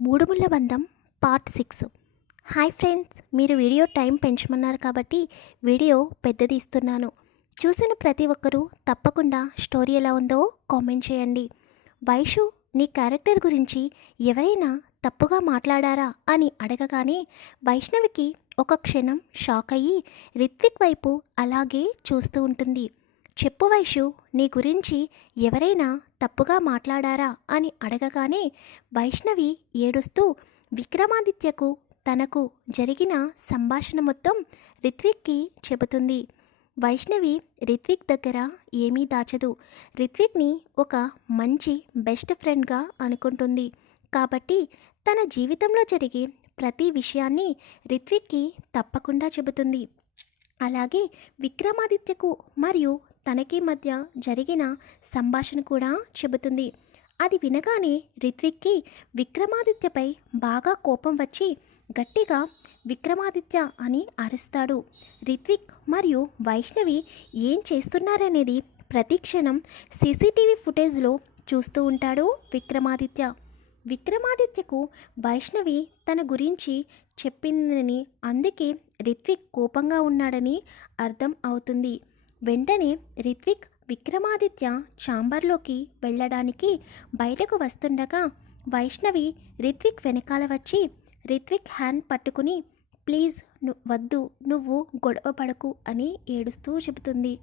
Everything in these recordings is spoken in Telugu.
మూడుముళ్ళ బంధం పార్ట్ 6. హాయ్ ఫ్రెండ్స్, మీరు వీడియో టైం పెంచమన్నారు కాబట్టి వీడియో పెద్దది ఇస్తున్నాను. చూసిన ప్రతి ఒక్కరూ తప్పకుండా స్టోరీ ఎలా ఉందో కామెంట్ చేయండి. వైషు, నీ క్యారెక్టర్ గురించి ఎవరైనా తప్పుగా మాట్లాడారా అని అడగగానే వైష్ణవికి ఒక క్షణం షాక్ అయ్యి రిత్విక్ వైపు అలాగే చూస్తూ ఉంటుంది. చెప్పు వైషు, నీ గురించి ఎవరైనా తప్పుగా మాట్లాడారా అని అడగగానే వైష్ణవి ఏడుస్తూ విక్రమాదిత్యకు తనకు జరిగిన సంభాషణ మొత్తం రిత్విక్కి చెబుతుంది. వైష్ణవి రిత్విక్ దగ్గర ఏమీ దాచదు. రిత్విక్ని ఒక మంచి బెస్ట్ ఫ్రెండ్గా అనుకుంటుంది. కాబట్టి తన జీవితంలో జరిగే ప్రతి విషయాన్ని రిత్విక్కి తప్పకుండా చెబుతుంది. అలాగే విక్రమాదిత్యకు మరియు తనకి మధ్య జరిగిన సంభాషణ కూడా చెబుతుంది. అది వినగానే రిత్విక్కి విక్రమాదిత్యపై బాగా కోపం వచ్చి గట్టిగా విక్రమాదిత్య అని అరుస్తాడు. రిత్విక్ మరియు వైష్ణవి ఏం చేస్తున్నారనేది ప్రతి క్షణం సీసీటీవీ ఫుటేజ్లో చూస్తూ ఉంటాడు విక్రమాదిత్య. విక్రమాదిత్యకు వైష్ణవి తన గురించి చెప్పిందని, అందుకే రిత్విక్ కోపంగా ఉన్నాడని అర్థం అవుతుంది. వెంటనే రిత్విక్ విక్రమాదిత్య ఛాంబర్లోకి వెళ్ళడానికి బయటకు వస్తుండగా వైష్ణవి రిత్విక్ వెనకాల వచ్చి రిత్విక్ హ్యాండ్ పట్టుకుని ప్లీజ్ వద్దు, నువ్వు గొడవ పడకు అని ఏడుస్తూ చెబుతుంది.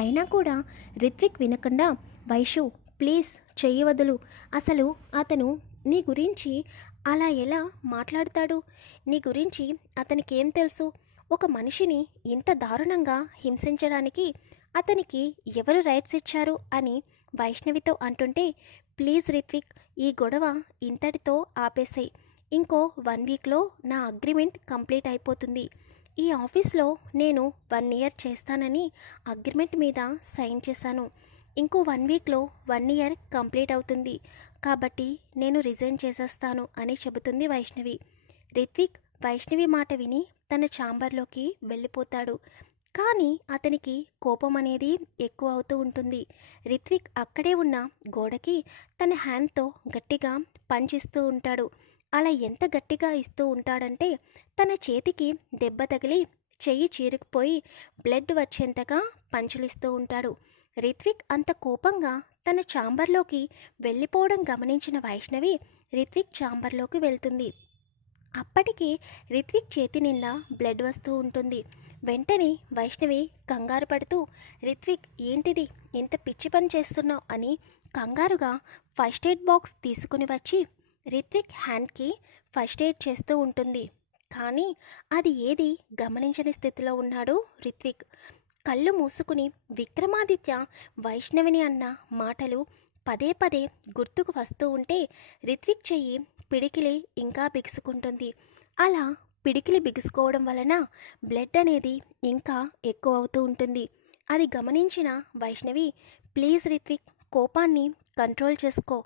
అయినా కూడా రిత్విక్ వినకుండా వైషు ప్లీజ్ చెయ్యి వదులు, అసలు అతను నీ గురించి అలా ఎలా మాట్లాడతాడు, నీ గురించి అతనికి ఏం తెలుసు, ఒక మనిషిని ఇంత దారుణంగా హింసించడానికి అతనికి ఎవరు రైట్స్ ఇచ్చారు అని వైష్ణవితో అంటుంటే ప్లీజ్ రిత్విక్, ఈ గొడవ ఇంతటితో ఆపేసాయి. ఇంకో 1 వీక్లో నా అగ్రిమెంట్ కంప్లీట్ అయిపోతుంది. ఈ ఆఫీస్లో నేను 1 ఇయర్ చేస్తానని అగ్రిమెంట్ మీద సైన్ చేశాను. ఇంకో 1 వీక్లో 1 ఇయర్ కంప్లీట్ అవుతుంది. కాబట్టి నేను రిజైన్ చేసేస్తాను అని చెబుతుంది వైష్ణవి. రిత్విక్ వైష్ణవి మాట విని తన ఛాంబర్లోకి వెళ్ళిపోతాడు. కానీ అతనికి కోపం అనేది ఎక్కువ అవుతూ ఉంటుంది. రిత్విక్ అక్కడే ఉన్న గోడకి తన హ్యాండ్తో గట్టిగా పంచ్ ఇస్తూ ఉంటాడు. అలా ఎంత గట్టిగా ఇస్తూ ఉంటాడంటే తన చేతికి దెబ్బ తగిలి చెయ్యి చీరుకుపోయి బ్లడ్ వచ్చేంతగా పంచులిస్తూ ఉంటాడు. రిత్విక్ అంత కోపంగా తన ఛాంబర్లోకి వెళ్ళిపోవడం గమనించిన వైష్ణవి రిత్విక్ ఛాంబర్లోకి వెళ్తుంది. అప్పటికి రిత్విక్ చేతి నిండా బ్లడ్ వస్తూ ఉంటుంది. వెంటనే వైష్ణవి కంగారు పడుతూ రిత్విక్ ఏంటిది, ఇంత పిచ్చి పని చేస్తున్నావు అని కంగారుగా ఫస్ట్ ఎయిడ్ బాక్స్ తీసుకుని వచ్చి రిత్విక్ హ్యాండ్కి ఫస్ట్ ఎయిడ్ చేస్తూ ఉంటుంది. కానీ అది ఏది గమనించని స్థితిలో ఉన్నాడు రిత్విక్. కళ్ళు మూసుకుని విక్రమాదిత్య వైష్ణవిని అన్న మాటలు పదే పదే గుర్తుకు వస్తూ ఉంటే రిత్విక్ చెయ్యి పిడికిలి ఇంకా బిగుసుకుంటుంది. అలా పిడికిలి బిగుసుకోవడం వలన బ్లడ్ అనేది ఇంకా ఎక్కువ అవుతూ ఉంటుంది. అది గమనించిన వైష్ణవి ప్లీజ్ రిత్విక్, కోపాన్ని కంట్రోల్ చేసుకో,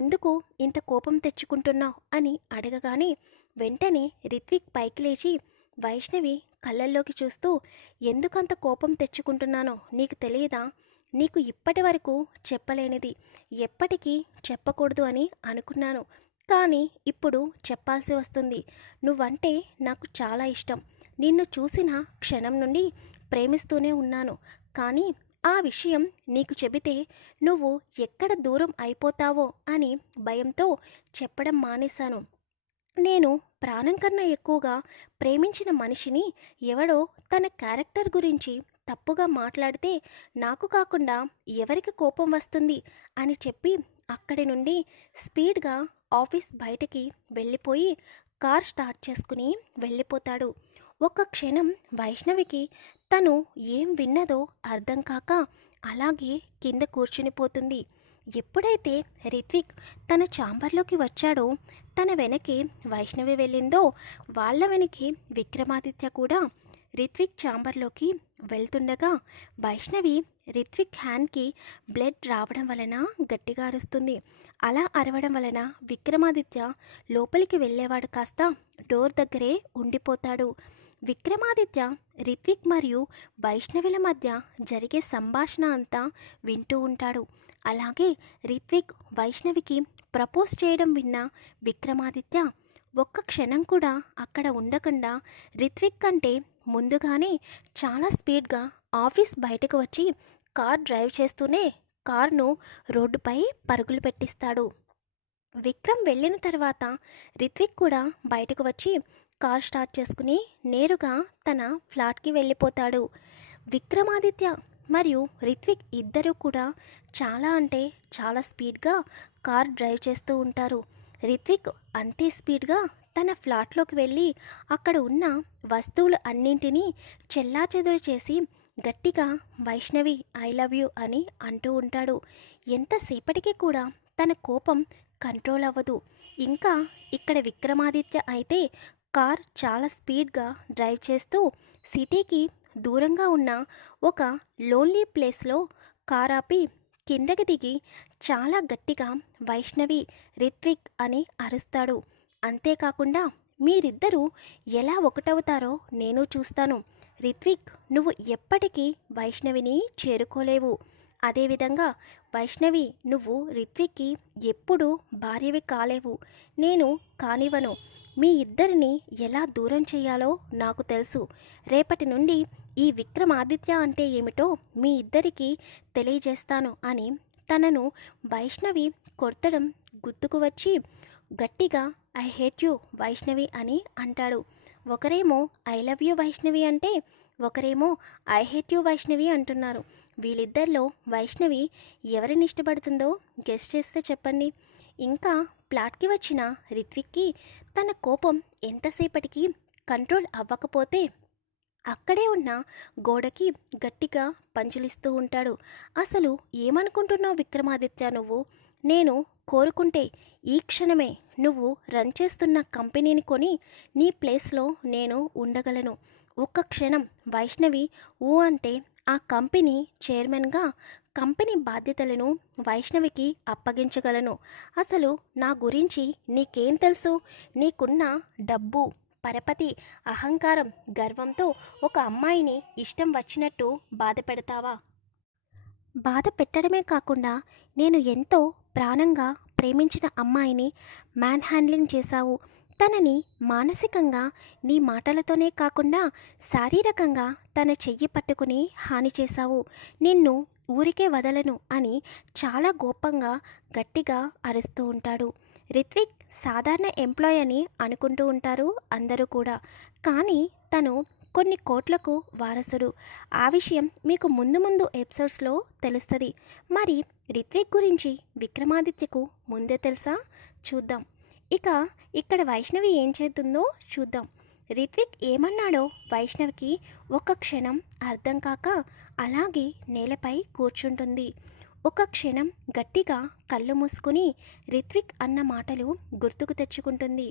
ఎందుకు ఇంత కోపం తెచ్చుకుంటున్నావు అని అడగగానే వెంటనే రిత్విక్ పైకి లేచి వైష్ణవి కళ్ళల్లోకి చూస్తూ ఎందుకంత కోపం తెచ్చుకుంటున్నానో నీకు తెలియదా, నీకు ఇప్పటి వరకు చెప్పలేనిది ఎప్పటికీ చెప్పకూడదు అని అనుకున్నాను, కానీ ఇప్పుడు చెప్పాల్సి వస్తుంది. నువ్వంటే నాకు చాలా ఇష్టం, నిన్ను చూసిన క్షణం నుండి ప్రేమిస్తూనే ఉన్నాను. కానీ ఆ విషయం నీకు చెబితే నువ్వు ఎక్కడ దూరం అయిపోతావో అని భయంతో చెప్పడం మానేశాను. నేను ప్రాణం కన్నా ఎక్కువగా ప్రేమించిన మనిషిని ఎవడో తన క్యారెక్టర్ గురించి తప్పుగా మాట్లాడితే నాకు కాకుండా ఎవరికి కోపం వస్తుంది అని చెప్పి అక్కడి నుండి స్పీడ్గా ఆఫీస్ బయటకి వెళ్ళిపోయి కార్ స్టార్ట్ చేసుకుని వెళ్ళిపోతాడు. ఒక క్షణం వైష్ణవికి తను ఏం విన్నదో అర్థం కాక అలాగే కింద కూర్చునిపోతుంది. ఎప్పుడైతే రిత్విక్ తన ఛాంబర్లోకి వచ్చాడో, తన వెనకే వైష్ణవి వెళ్ళిందో, వాళ్ళ వెనకే విక్రమాదిత్య కూడా రిత్విక్ ఛాంబర్లోకి వెళ్తుండగా వైష్ణవి రిత్విక్ హ్యాండ్కి బ్లడ్ రావడం వలన గట్టిగా అరుస్తుంది. అలా అరవడం వలన విక్రమాదిత్య లోపలికి వెళ్ళేవాడు కాస్త డోర్ దగ్గరే ఉండిపోతాడు. విక్రమాదిత్య రిత్విక్ మరియు వైష్ణవిల మధ్య జరిగే సంభాషణ అంతా వింటూ ఉంటాడు. అలాగే రిత్విక్ వైష్ణవికి ప్రపోజ్ చేయడం విన్న విక్రమాదిత్య ఒక్క క్షణం కూడా అక్కడ ఉండకుండా రిత్విక్ కంటే ముందుగానే చాలా స్పీడ్గా ఆఫీస్ బయటకు వచ్చి కార్ డ్రైవ్ చేస్తూనే కార్ను రోడ్డుపై పరుగులు పెట్టిస్తాడు. విక్రమ్ వెళ్ళిన తర్వాత రిత్విక్ కూడా బయటకు వచ్చి కార్ స్టార్ట్ చేసుకుని నేరుగా తన ఫ్లాట్కి వెళ్ళిపోతాడు. విక్రమాదిత్య మరియు రిత్విక్ ఇద్దరూ కూడా చాలా అంటే చాలా స్పీడ్గా కార్ డ్రైవ్ చేస్తూ ఉంటారు. రిత్విక్ అంతే స్పీడ్గా తన ఫ్లాట్లోకి వెళ్ళి అక్కడ ఉన్న వస్తువులు అన్నింటినీ చెల్లాచెదురు చేసి గట్టిగా వైష్ణవి ఐ లవ్ యూ అని అంటూ ఉంటాడు. ఎంతసేపటికి కూడా తన కోపం కంట్రోల్ అవ్వదు. ఇంకా ఇక్కడ విక్రమాదిత్య అయితే కార్ చాలా స్పీడ్గా డ్రైవ్ చేస్తూ సిటీకి దూరంగా ఉన్న ఒక లోన్లీ ప్లేస్లో కార్ ఆపి కిందకి దిగి చాలా గట్టిగా వైష్ణవి రిత్విక్ అని అరుస్తాడు. అంతేకాకుండా మీరిద్దరూ ఎలా ఒకటవుతారో నేను చూస్తాను. రిత్విక్, నువ్వు ఎప్పటికీ వైష్ణవిని చేరుకోలేవు. అదేవిధంగా వైష్ణవి, నువ్వు రిత్విక్కి ఎప్పుడూ భార్యవి కాలేవు. నేను కానివ్వను. మీ ఇద్దరిని ఎలా దూరం చేయాలో నాకు తెలుసు. రేపటి నుండి ఈ విక్రమాదిత్య అంటే ఏమిటో మీ ఇద్దరికీ తెలియజేస్తాను అని తనను వైష్ణవి కొట్టడం గుర్తుకు వచ్చి గట్టిగా ఐ హేట్ యూ వైష్ణవి అని అంటాడు. ఒకరేమో ఐ లవ్ యూ వైష్ణవి అంటే ఒకరేమో ఐ హేట్ యూ వైష్ణవి అంటున్నారు. వీళ్ళిద్దరిలో వైష్ణవి ఎవరిని ఇష్టపడుతుందో గెస్ చేస్తే చెప్పండి. ఇంకా ప్లాట్కి వచ్చిన రిత్విక్కి తన కోపం ఎంతసేపటికి కంట్రోల్ అవ్వకపోతే అక్కడే ఉన్న గోడకి గట్టిగా పంచులిస్తూ ఉంటాడు. అసలు ఏమనుకుంటున్నావు విక్రమాదిత్య నువ్వు? నేను కోరుకుంటే ఈ క్షణమే నువ్వు రన్ చేస్తున్న కంపెనీని కొని నీ ప్లేస్లో నేను ఉండగలను. ఒక్క క్షణం వైష్ణవి ఊ అంటే ఆ కంపెనీ చైర్మన్గా కంపెనీ బాధ్యతలను వైష్ణవికి అప్పగించగలను. అసలు నా గురించి నీకేం తెలుసు? నీకున్న డబ్బు, పరపతి, అహంకారం, గర్వంతో ఒక అమ్మాయిని ఇష్టం వచ్చినట్టు బాధ పెడతావా? బాధ పెట్టడమే కాకుండా నేను ఎంతో ప్రాణంగా ప్రేమించిన అమ్మాయిని మ్యాన్ హ్యాండ్లింగ్ చేశావు. తనని మానసికంగా నీ మాటలతోనే కాకుండా శారీరకంగా తన చెయ్యి పట్టుకుని హాని చేశావు. నిన్ను ఊరికే వదలను అని చాలా గోపంగా గట్టిగా అరుస్తూ ఉంటాడు. రిత్విక్ సాధారణ ఎంప్లాయ్ అని అనుకుంటూ ఉంటారు అందరూ కూడా. కానీ తను కొన్ని కోట్లకు వారసుడు. ఆ విషయం మీకు ముందు ముందు ఎపిసోడ్స్లో తెలుస్తుంది. మరి రిత్విక్ గురించి విక్రమాదిత్యకు ముందే తెలుసా? చూద్దాం. ఇక ఇక్కడ వైష్ణవి ఏం చేస్తుందో చూద్దాం. రిత్విక్ ఏమన్నాడో వైష్ణవికి ఒక క్షణం అర్థం కాక అలాగే నేలపై కూర్చుంటుంది. ఒక క్షణం గట్టిగా కళ్ళు మూసుకుని రిత్విక్ అన్న మాటలు గుర్తుకు తెచ్చుకుంటుంది.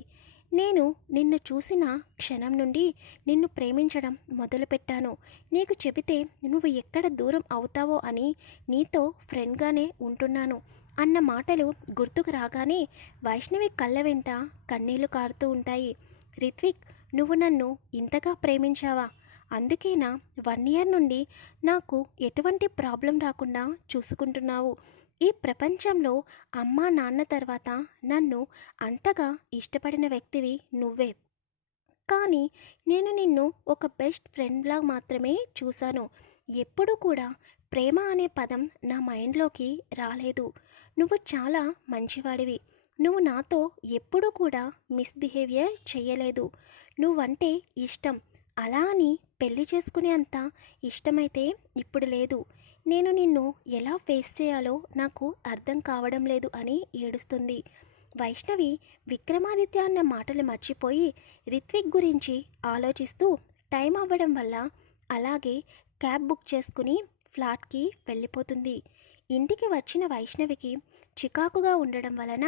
నేను నిన్ను చూసిన క్షణం నుండి నిన్ను ప్రేమించడం మొదలుపెట్టాను. నీకు చెబితే నువ్వు ఎక్కడ దూరం అవుతావో అని నీతో ఫ్రెండ్గానే ఉంటున్నాను అన్న మాటలు గుర్తుకు రాగానే వైష్ణవి కళ్ళ వెంట కన్నీళ్లు కారుతూ ఉంటాయి. రిత్విక్, నువ్వు నన్ను ఇంతగా ప్రేమించావా? అందుకేనా 1 ఇయర్ నుండి నాకు ఎటువంటి ప్రాబ్లం రాకుండా చూసుకుంటున్నావు? ఈ ప్రపంచంలో అమ్మా నాన్న తర్వాత నన్ను అంతగా ఇష్టపడిన వ్యక్తివి నువ్వే. కానీ నేను నిన్ను ఒక బెస్ట్ ఫ్రెండ్లా మాత్రమే చూశాను. ఎప్పుడూ కూడా ప్రేమ అనే పదం నా మైండ్లోకి రాలేదు. నువ్వు చాలా మంచివాడివి. నువ్వు నాతో ఎప్పుడూ కూడా మిస్బిహేవియర్ చేయలేదు. నువ్వంటే ఇష్టం. అలా అని పెళ్లి చేసుకునే అంత ఇష్టమైతే ఇప్పుడు లేదు. నేను నిన్ను ఎలా ఫేస్ చేయాలో నాకు అర్థం కావడం లేదు అని ఏడుస్తుంది. వైష్ణవి విక్రమాదిత్య అన్న మాటలు మర్చిపోయి రిత్విక్ గురించి ఆలోచిస్తూ టైం అవ్వడం వల్ల అలాగే క్యాబ్ బుక్ చేసుకుని ఫ్లాట్కి వెళ్ళిపోతుంది. ఇంటికి వచ్చిన వైష్ణవికి చికాకుగా ఉండడం వలన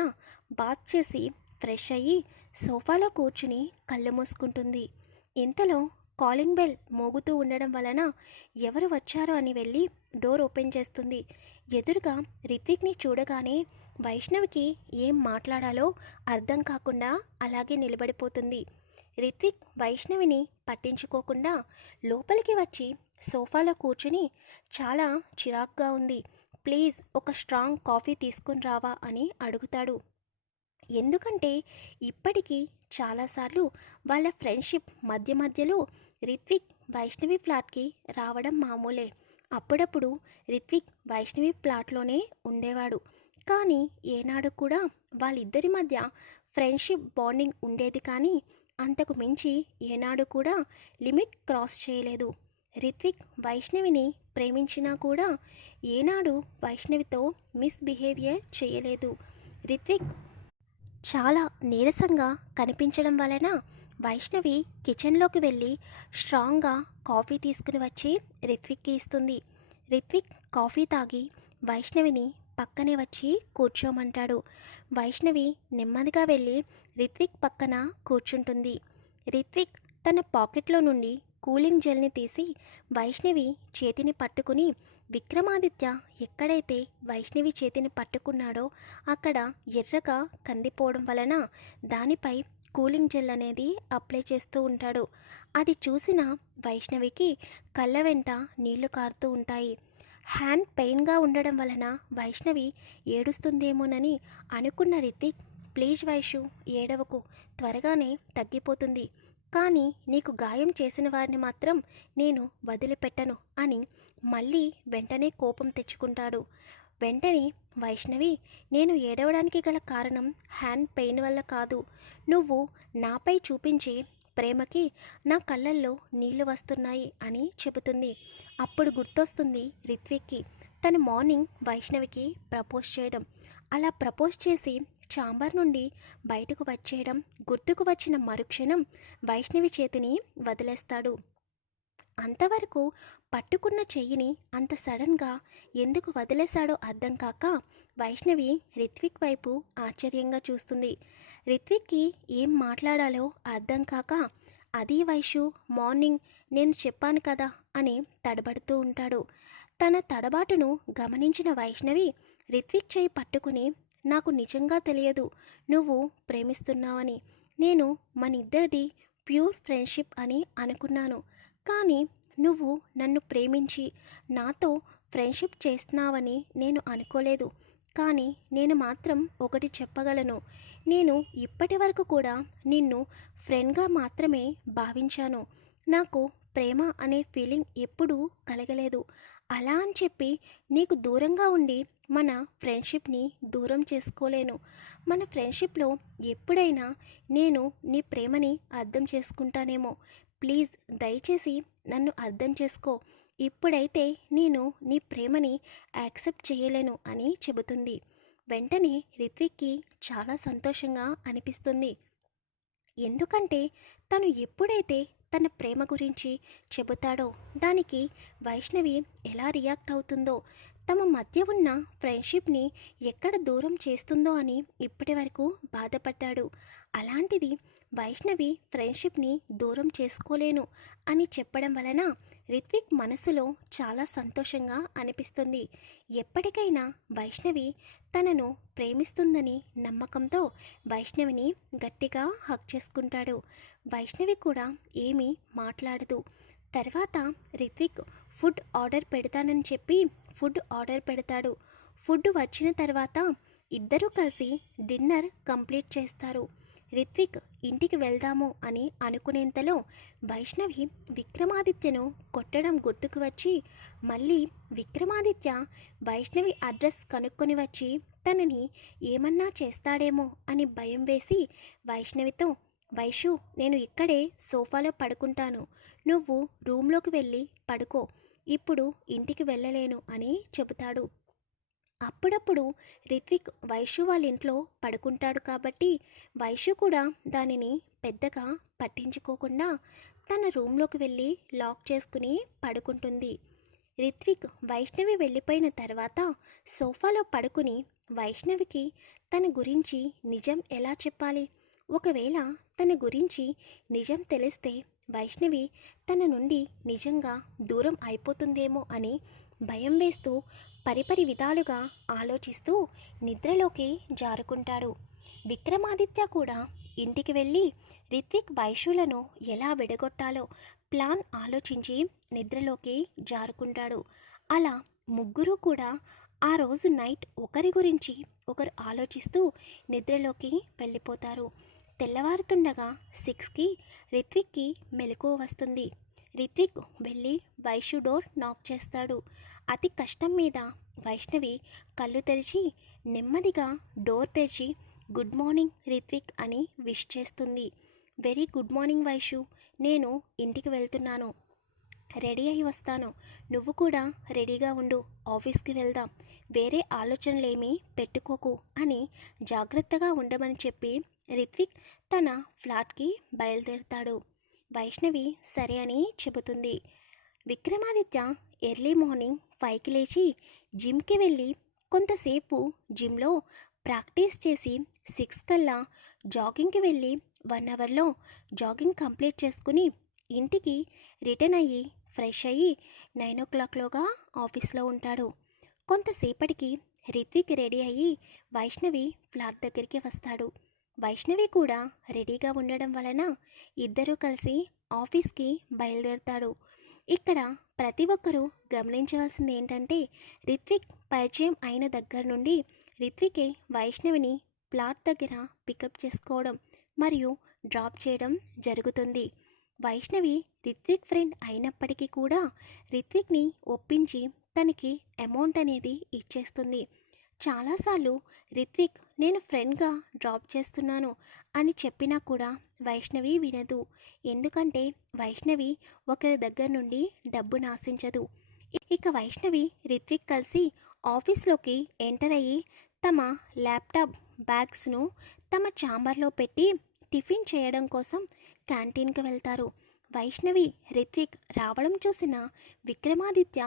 బాత్ చేసి ఫ్రెష్ అయ్యి సోఫాలో కూర్చుని కళ్ళు మూసుకుంటుంది. ఇంతలో కాలింగ్ బెల్ మోగుతూ ఉండడం వలన ఎవరు వచ్చారో అని వెళ్ళి డోర్ ఓపెన్ చేస్తుంది. ఎదురుగా రిత్విక్ని చూడగానే వైష్ణవికి ఏం మాట్లాడాలో అర్థం కాకుండా అలాగే నిలబడిపోతుంది. రిత్విక్ వైష్ణవిని పట్టించుకోకుండా లోపలికి వచ్చి సోఫాలో కూర్చుని చాలా చిరాగ్గా ఉంది, ప్లీజ్ ఒక స్ట్రాంగ్ కాఫీ తీసుకుని రావా అని అడుగుతాడు. ఎందుకంటే ఇప్పటికీ చాలాసార్లు వాళ్ళ ఫ్రెండ్షిప్ మధ్యలో రిత్విక్ వైష్ణవి ఫ్లాట్కి రావడం మామూలే. అప్పుడప్పుడు రిత్విక్ వైష్ణవి ఫ్లాట్లోనే ఉండేవాడు. కానీ ఏనాడు కూడా వాళ్ళిద్దరి మధ్య ఫ్రెండ్షిప్ బాండింగ్ ఉండేది కానీ అంతకు మించి ఏనాడు కూడా లిమిట్ క్రాస్ చేయలేదు. రిత్విక్ వైష్ణవిని ప్రేమించినా కూడా ఏనాడు వైష్ణవితో మిస్బిహేవియర్ చేయలేదు. రిత్విక్ చాలా నీరసంగా కనిపించడం వలన వైష్ణవి కిచెన్లోకి వెళ్ళి స్ట్రాంగ్గా కాఫీ తీసుకుని వచ్చి రిత్విక్కి ఇస్తుంది. రిత్విక్ కాఫీ తాగి వైష్ణవిని పక్కనే వచ్చి కూర్చోమంటాడు. వైష్ణవి నెమ్మదిగా వెళ్ళి రిత్విక్ పక్కన కూర్చుంటుంది. రిత్విక్ తన పాకెట్లో నుండి కూలింగ్ జెల్ని తీసి వైష్ణవి చేతిని పట్టుకుని విక్రమాదిత్య ఎక్కడైతే వైష్ణవి చేతిని పట్టుకున్నాడో అక్కడ ఎర్రగా కందిపోవడం వలన దానిపై కూలింగ్ జెల్ అనేది అప్లై చేస్తూ ఉంటాడు. అది చూసిన వైష్ణవికి కళ్ళ వెంట నీళ్లు కారుతూ ఉంటాయి. హ్యాండ్ పెయిన్గా ఉండడం వలన వైష్ణవి ఏడుస్తుందేమోనని అనుకున్న రిత్విక్, ప్లీజ్ వైషు ఏడవకు, త్వరగానే తగ్గిపోతుంది, కానీ నీకు గాయం చేసిన వారిని మాత్రం నేను వదిలిపెట్టను అని మళ్ళీ వెంటనే కోపం తెచ్చుకుంటాడు. వెంటనే వైష్ణవి, నేను ఏడవడానికి గల కారణం హ్యాండ్ పెయిన్ వల్ల కాదు, నువ్వు నాపై చూపించే ప్రేమకి నా కళ్ళల్లో నీళ్లు వస్తున్నాయి అని చెబుతుంది. అప్పుడు గుర్తొస్తుంది రిత్విక్కి తను మార్నింగ్ వైష్ణవికి ప్రపోజ్ చేయడం. అలా ప్రపోజ్ చేసి ఛాంబర్ నుండి బయటకు వచ్చేయడం గుర్తుకు వచ్చిన మరుక్షణం వైష్ణవి చేతిని వదిలేస్తాడు. అంతవరకు పట్టుకున్న చెయ్యిని అంత సడన్గా ఎందుకు వదిలేశాడో అర్థం కాక వైష్ణవి రిత్విక్ వైపు ఆశ్చర్యంగా చూస్తుంది. రిత్విక్కి ఏం మాట్లాడాలో అర్థం కాక, అది వైషు మార్నింగ్ నేను చెప్పాను కదా అని తడబడుతూ ఉంటాడు. తన తడబాటును గమనించిన వైష్ణవి రిత్విక్ చేయి పట్టుకుని, నాకు నిజంగా తెలియదు నువ్వు ప్రేమిస్తున్నావని, నేను మనిద్దరిది ప్యూర్ ఫ్రెండ్షిప్ అని అనుకున్నాను, కానీ నువ్వు నన్ను ప్రేమించి నాతో ఫ్రెండ్షిప్ చేస్తున్నావని నేను అనుకోలేదు. కానీ నేను మాత్రం ఒకటి చెప్పగలను, నేను ఇప్పటి వరకు కూడా నిన్ను ఫ్రెండ్గా మాత్రమే భావించాను. నాకు ప్రేమ అనే ఫీలింగ్ ఎప్పుడూ కలగలేదు. అలా అని చెప్పి నీకు దూరంగా ఉండి మన ఫ్రెండ్షిప్ని దూరం చేసుకోలేను. మన ఫ్రెండ్షిప్లో ఎప్పుడైనా నేను నీ ప్రేమని అర్థం చేసుకుంటానేమో. ప్లీజ్ దయచేసి నన్ను అర్థం చేసుకో. ఇప్పుడైతే నేను నీ ప్రేమని యాక్సెప్ట్ చేయలేను అని చెబుతుంది. వెంటనే రిత్విక్కి చాలా సంతోషంగా అనిపిస్తుంది. ఎందుకంటే తను ఎప్పుడైతే తన ప్రేమ గురించి చెబుతాడో దానికి వైష్ణవి ఎలా రియాక్ట్ అవుతుందో, తమ మధ్య ఉన్న ఫ్రెండ్షిప్ని ఎక్కడ దూరం చేస్తుందో అని ఇప్పటి వరకు బాధపడ్డాడు. అలాంటిది వైష్ణవి ఫ్రెండ్షిప్ని దూరం చేసుకోలేను అని చెప్పడం వలన రిత్విక్ మనసులో చాలా సంతోషంగా అనిపిస్తుంది. ఎప్పటికైనా వైష్ణవి తనను ప్రేమిస్తుందని నమ్మకంతో వైష్ణవిని గట్టిగా హగ్ చేసుకుంటాడు. వైష్ణవి కూడా ఏమీ మాట్లాడదు. తర్వాత రిత్విక్ ఫుడ్ ఆర్డర్ పెడతానని చెప్పి ఫుడ్ ఆర్డర్ పెడతాడు. ఫుడ్ వచ్చిన తర్వాత ఇద్దరూ కలిసి డిన్నర్ కంప్లీట్ చేస్తారు. రిత్విక్ ఇంటికి వెళ్దాము అని అనుకునేంతలో వైష్ణవి విక్రమాదిత్యను కొట్టడం గుర్తుకు వచ్చి మళ్ళీ విక్రమాదిత్య వైష్ణవి అడ్రస్ కనుక్కొని వచ్చి తనని ఏమన్నా చేస్తాడేమో అని భయం వేసి వైష్ణవితో, వైషు నేను ఇక్కడే సోఫాలో పడుకుంటాను, నువ్వు రూమ్లోకి వెళ్ళి పడుకో, ఇప్పుడు ఇంటికి వెళ్ళలేను అని చెబుతాడు. అప్పుడప్పుడు రిత్విక్ వైషు వాళ్ళ ఇంట్లో పడుకుంటాడు కాబట్టి వైషు కూడా దానిని పెద్దగా పట్టించుకోకుండా తన రూమ్లోకి వెళ్ళి లాక్ చేసుకుని పడుకుంటుంది. రిత్విక్ వైష్ణవి వెళ్ళిపోయిన తర్వాత సోఫాలో పడుకుని వైష్ణవికి తన గురించి నిజం ఎలా చెప్పాలి, ఒకవేళ తన గురించి నిజం తెలిస్తే వైష్ణవి తన నుండి నిజంగా దూరం అయిపోతుందేమో అని భయం వేస్తూ పరిపరి విధాలుగా ఆలోచిస్తూ నిద్రలోకి జారుకుంటాడు. విక్రమాదిత్య కూడా ఇంటికి వెళ్ళి రిత్విక్ వైషులను ఎలా విడగొట్టాలో ప్లాన్ ఆలోచించి నిద్రలోకి జారుకుంటాడు. అలా ముగ్గురు కూడా ఆ రోజు నైట్ ఒకరి గురించి ఒకరు ఆలోచిస్తూ నిద్రలోకి వెళ్ళిపోతారు. తెల్లవారుతుండగా 6కి రిత్విక్కి మెలకువ వస్తుంది. రిత్విక్ వెళ్ళి వైషు డోర్ నాక్ చేస్తాడు. అతి కష్టం మీద వైష్ణవి కళ్ళు తెరిచి నెమ్మదిగా డోర్ తెరిచి గుడ్ మార్నింగ్ రిత్విక్ అని విష్ చేస్తుంది. వెరీ గుడ్ మార్నింగ్ వైషు, నేను ఇంటికి వెళ్తున్నాను, రెడీ అయి వస్తాను, నువ్వు కూడా రెడీగా ఉండు, ఆఫీస్కి వెళ్దాం, వేరే ఆలోచనలేమీ పెట్టుకోకు అని జాగ్రత్తగా ఉండమని చెప్పి రిత్విక్ తన ఫ్లాట్కి బయలుదేరుతాడు. వైష్ణవి సరే అని చెబుతుంది. విక్రమాదిత్య ఎర్లీ మార్నింగ్ 5కి లేచి జిమ్కి వెళ్ళి కొంతసేపు జిమ్లో ప్రాక్టీస్ చేసి 6 కల్లా జాగింగ్కి వెళ్ళి 1 అవర్లో జాగింగ్ కంప్లీట్ చేసుకుని ఇంటికి రిటర్న్ అయ్యి ఫ్రెష్ అయ్యి 9 ఓ క్లాక్లోగా ఆఫీస్లో ఉంటాడు. కొంతసేపటికి రిత్విక్ రెడీ అయ్యి వైష్ణవి ఫ్లాట్ దగ్గరికి వస్తాడు. వైష్ణవి కూడా రెడీగా ఉండడం వలన ఇద్దరూ కలిసి ఆఫీస్కి బయలుదేరుతాడు. ఇక్కడ ప్రతి ఒక్కరూ గమనించవలసింది ఏంటంటే రిత్విక్ పరిచయం అయిన దగ్గర నుండి రిత్వికే వైష్ణవిని ఫ్లాట్ దగ్గర పికప్ చేసుకోవడం మరియు డ్రాప్ చేయడం జరుగుతుంది. వైష్ణవి రిత్విక్ ఫ్రెండ్ అయినప్పటికీ కూడా రిత్విక్ని ఒప్పించి తనకి అమౌంట్ అనేది ఇచ్చేస్తుంది. చాలాసార్లు రిత్విక్ నేను ఫ్రెండ్గా డ్రాప్ చేస్తున్నాను అని చెప్పినా కూడా వైష్ణవి వినదు. ఎందుకంటే వైష్ణవి ఒకరి దగ్గర నుండి డబ్బును ఆశించదు. ఇక వైష్ణవి రిత్విక్ కలిసి ఆఫీస్లోకి ఎంటర్ అయ్యి తమ ల్యాప్టాప్ బ్యాగ్స్ను తమ ఛాంబర్లో పెట్టి టిఫిన్ చేయడం కోసం క్యాంటీన్కి వెళ్తారు. వైష్ణవి రిత్విక్ రావడం చూసిన విక్రమాదిత్య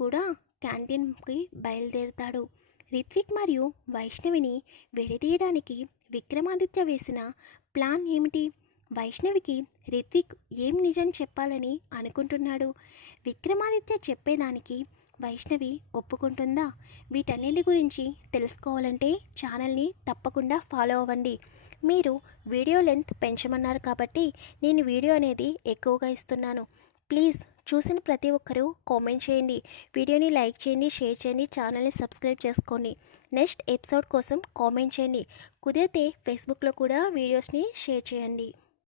కూడా క్యాంటీన్కి బయలుదేరుతాడు. రిత్విక్ మరియు వైష్ణవిని విడదీయడానికి విక్రమాదిత్య వేసిన ప్లాన్ ఏమిటి? వైష్ణవికి రిత్విక్ ఏం నిజం చెప్పాలని అనుకుంటున్నాడు? విక్రమాదిత్య చెప్పేదానికి వైష్ణవి ఒప్పుకుంటుందా? వీటన్నిటి గురించి తెలుసుకోవాలంటే ఛానల్ని తప్పకుండా ఫాలో అవ్వండి. మీరు వీడియో లెంత్ పెంచమన్నారు కాబట్టి నేను వీడియో అనేది ఎక్కువగా ఇస్తున్నాను. ప్లీజ్ చూసిన ప్రతి ఒక్కరూ కామెంట్ చేయండి, వీడియోని లైక్ చేయండి, షేర్ చేయండి, ఛానల్ని సబ్స్క్రైబ్ చేసుకోండి. నెక్స్ట్ ఎపిసోడ్ కోసం కామెంట్ చేయండి. కుదిరితే ఫేస్బుక్లో కూడా వీడియోస్ని షేర్ చేయండి.